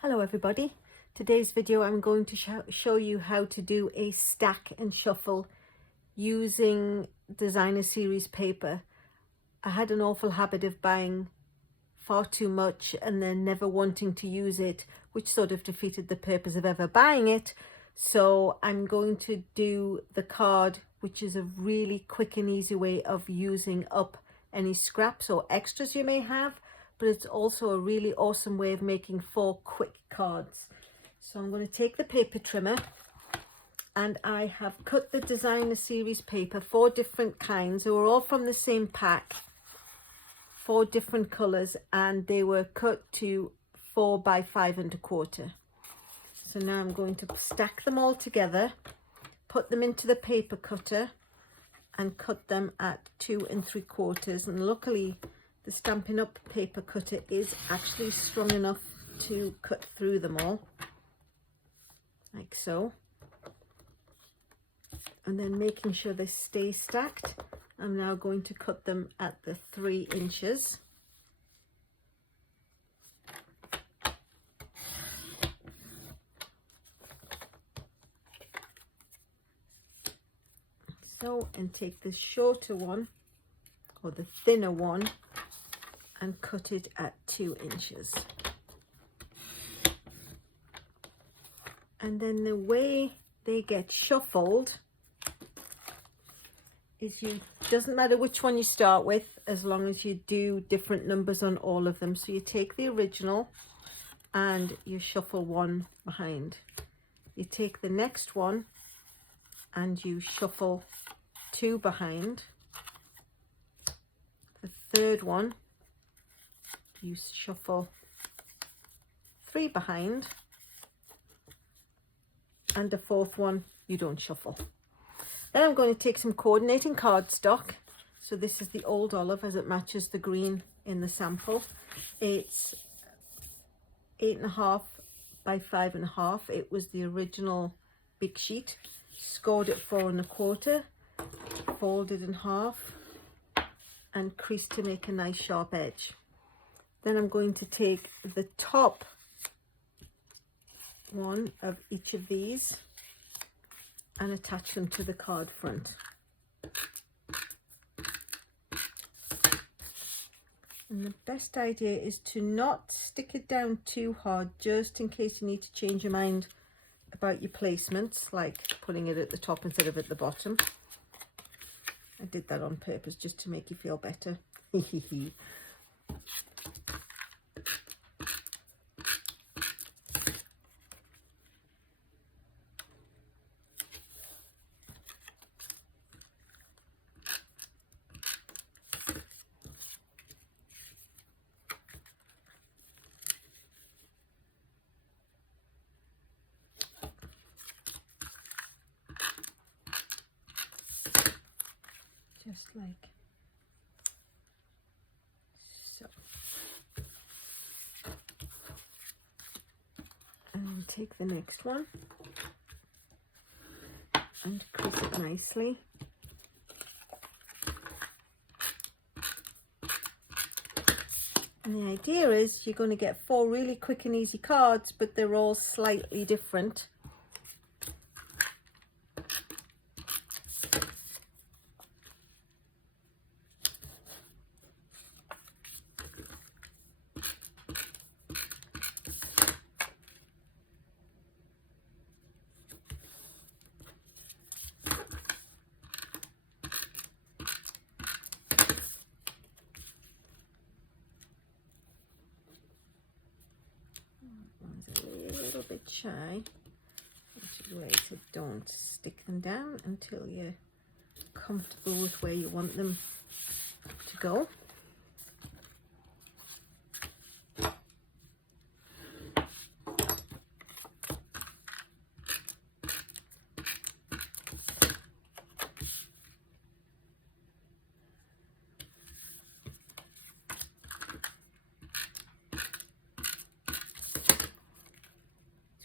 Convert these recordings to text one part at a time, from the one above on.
Hello everybody. Today's video I'm going to show you how to do a stack and shuffle using designer series paper. I had an awful habit of buying far too much and then never wanting to use it, which sort of defeated the purpose of ever buying it. So I'm going to do the card, which is a really quick and easy way of using up any scraps or extras you may have, but it's also a really awesome way of making 4 quick cards. So I'm going to take the paper trimmer, and I have cut the designer series paper, 4 different kinds. They were all from the same pack, 4 different colors, and they were cut to 4 by 5¼ So now I'm going to stack them all together, put them into the paper cutter and cut them at 2 3/4. And luckily the Stampin' Up paper cutter is actually strong enough to cut through them all, like so. And then making sure they stay stacked, I'm now going to cut them at the 3 inches. So, and take the shorter one, or the thinner one, and cut it at 2 inches. And then the way they get shuffled is, doesn't matter which one you start with, as long as you do different numbers on all of them. So you take the original and you shuffle 1 behind. You take the next one and you shuffle 2 behind. The third one you shuffle 3 behind, and the fourth one you don't shuffle. Then I'm going to take some coordinating cardstock. So this is the old olive, as it matches the green in the sample. It's 8.5 by 5.5. It was the original big sheet. Scored at 4 1/4, folded in half and creased to make a nice sharp edge. Then I'm going to take the top one of each of these and attach them to the card front. And the best idea is to not stick it down too hard, just in case you need to change your mind about your placements, like putting it at the top instead of at the bottom. I did that on purpose just to make you feel better. Just like so. And take the next one and crease it nicely. And the idea is you're going to get 4 really quick and easy cards, but they're all slightly different. A little bit shy, which is why I said don't stick them down until you're comfortable with where you want them to go.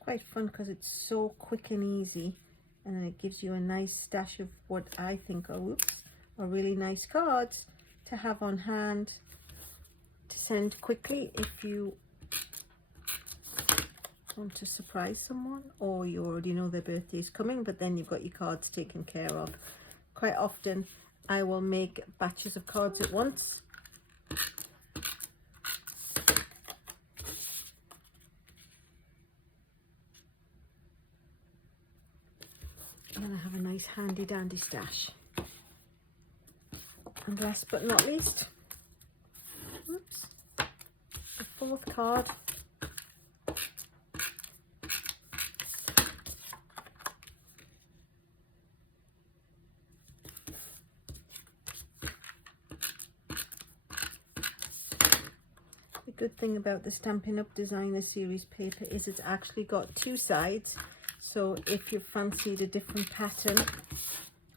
Quite fun because it's so quick and easy, and then it gives you a nice stash of what I think are really nice cards to have on hand to send quickly if you want to surprise someone, or you already know their birthday is coming, but then you've got your cards taken care of. Quite often I will make batches of cards at once. And then I have a nice handy dandy stash. And last but not least, oops, the fourth card. The good thing about the Stampin' Up Designer Series paper is it's actually got two sides. So if you fancied a different pattern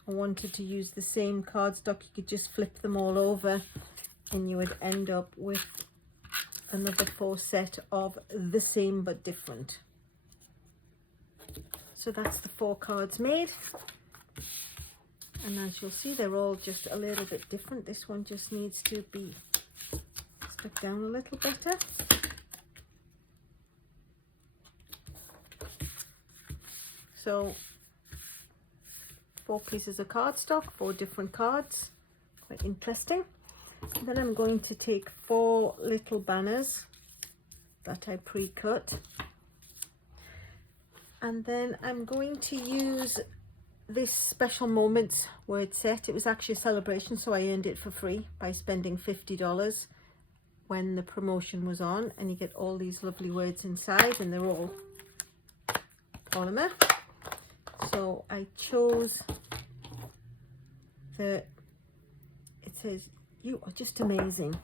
or wanted to use the same cardstock, you could just flip them all over and you would end up with another 4 set of the same but different. So that's the 4 cards made. And as you'll see, they're all just a little bit different. This one just needs to be stuck down a little better. So 4 pieces of cardstock, 4 different cards, quite interesting. And then I'm going to take 4 little banners that I pre-cut, and then I'm going to use this special moments word set. It was actually a celebration, so I earned it for free by spending $50 when the promotion was on, and you get all these lovely words inside, and they're all polymer. So I chose it says, "You are just amazing."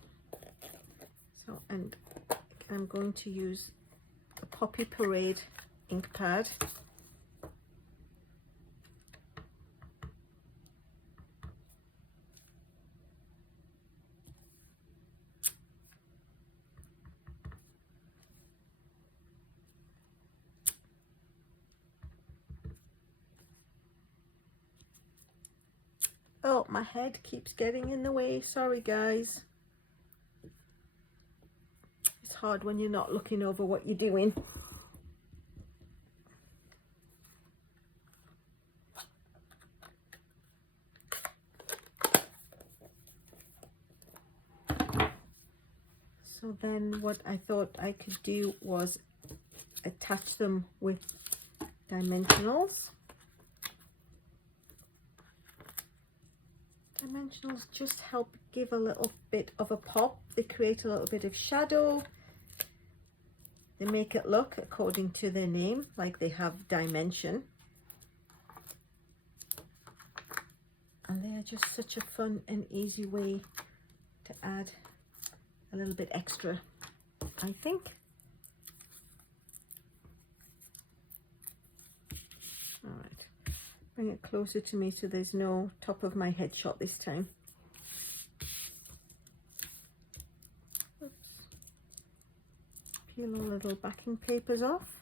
So, and I'm going to use the Poppy Parade ink pad. Oh, my head keeps getting in the way. Sorry, guys. It's hard when you're not looking over what you're doing. So then what I thought I could do was attach them with dimensionals. Dimensionals just help give a little bit of a pop. They create a little bit of shadow. They make it look, according to their name, like they have dimension. And they are just such a fun and easy way to add a little bit extra, I think. All right. Bring it closer to me so there's no top of my head shot this time. Oops. Peel a little backing papers off.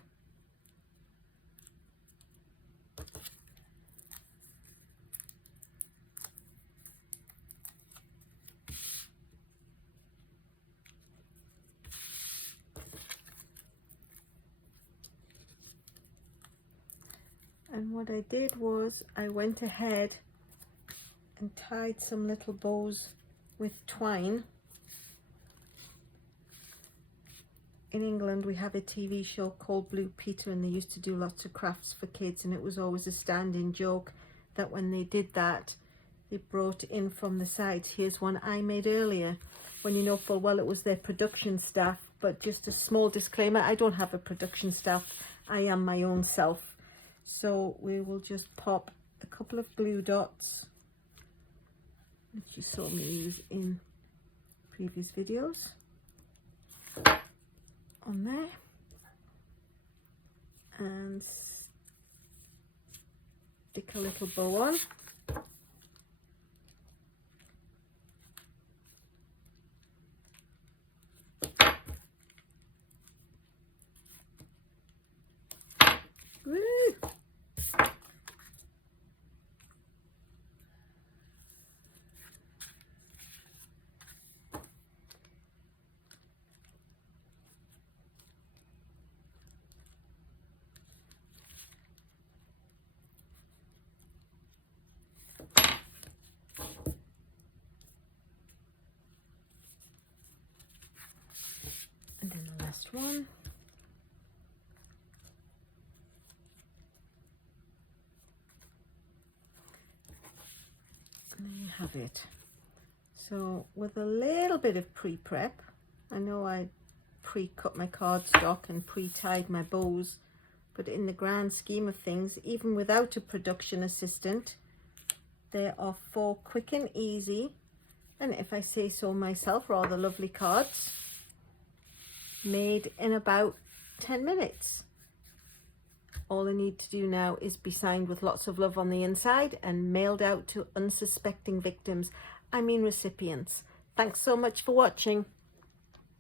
And what I did was I went ahead and tied some little bows with twine. In England we have a TV show called Blue Peter, and they used to do lots of crafts for kids, and it was always a standing joke that when they did that, they brought in from the sides. Here's one I made earlier, when you know full well it was their production staff. But just a small disclaimer, I don't have a production staff, I am my own self. So we will just pop a couple of glue dots, which you saw me use in previous videos, on there, and stick a little bow on. Woo! last one. And there you have it. So with a little bit of pre-prep, I know I pre-cut my cardstock and pre-tied my bows, but in the grand scheme of things, even without a production assistant, there are 4 quick and easy, and if I say so myself, rather lovely cards made in about 10 minutes. All I need to do now is be signed with lots of love on the inside and mailed out to unsuspecting victims, I mean recipients. Thanks so much for watching.